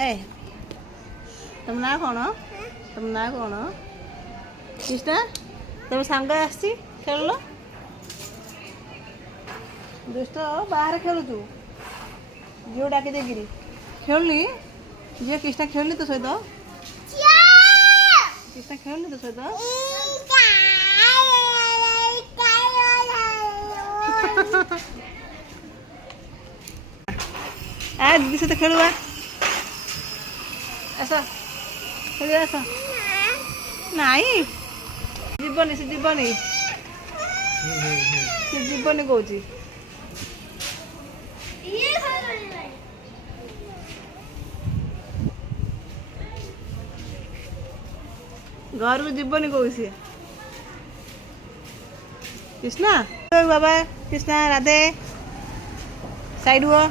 ए तुम ना कौन तुम ना कौन कृष्णा तुम सांग आसी खेल दुष्ट बाहर खेलुचु झील डाकी देकिरी खेलनी झील कृष्णा खेलनी तो सहित कृष्णा खेलनी तो सहित आ दीदी सहित खेलुआ आस खेल आस नाई जीवनी से जीवनी जीवनी कौच घर को जीवनी कौन सी कृष्णा बाबा कृष्णा राधे साइड हुआ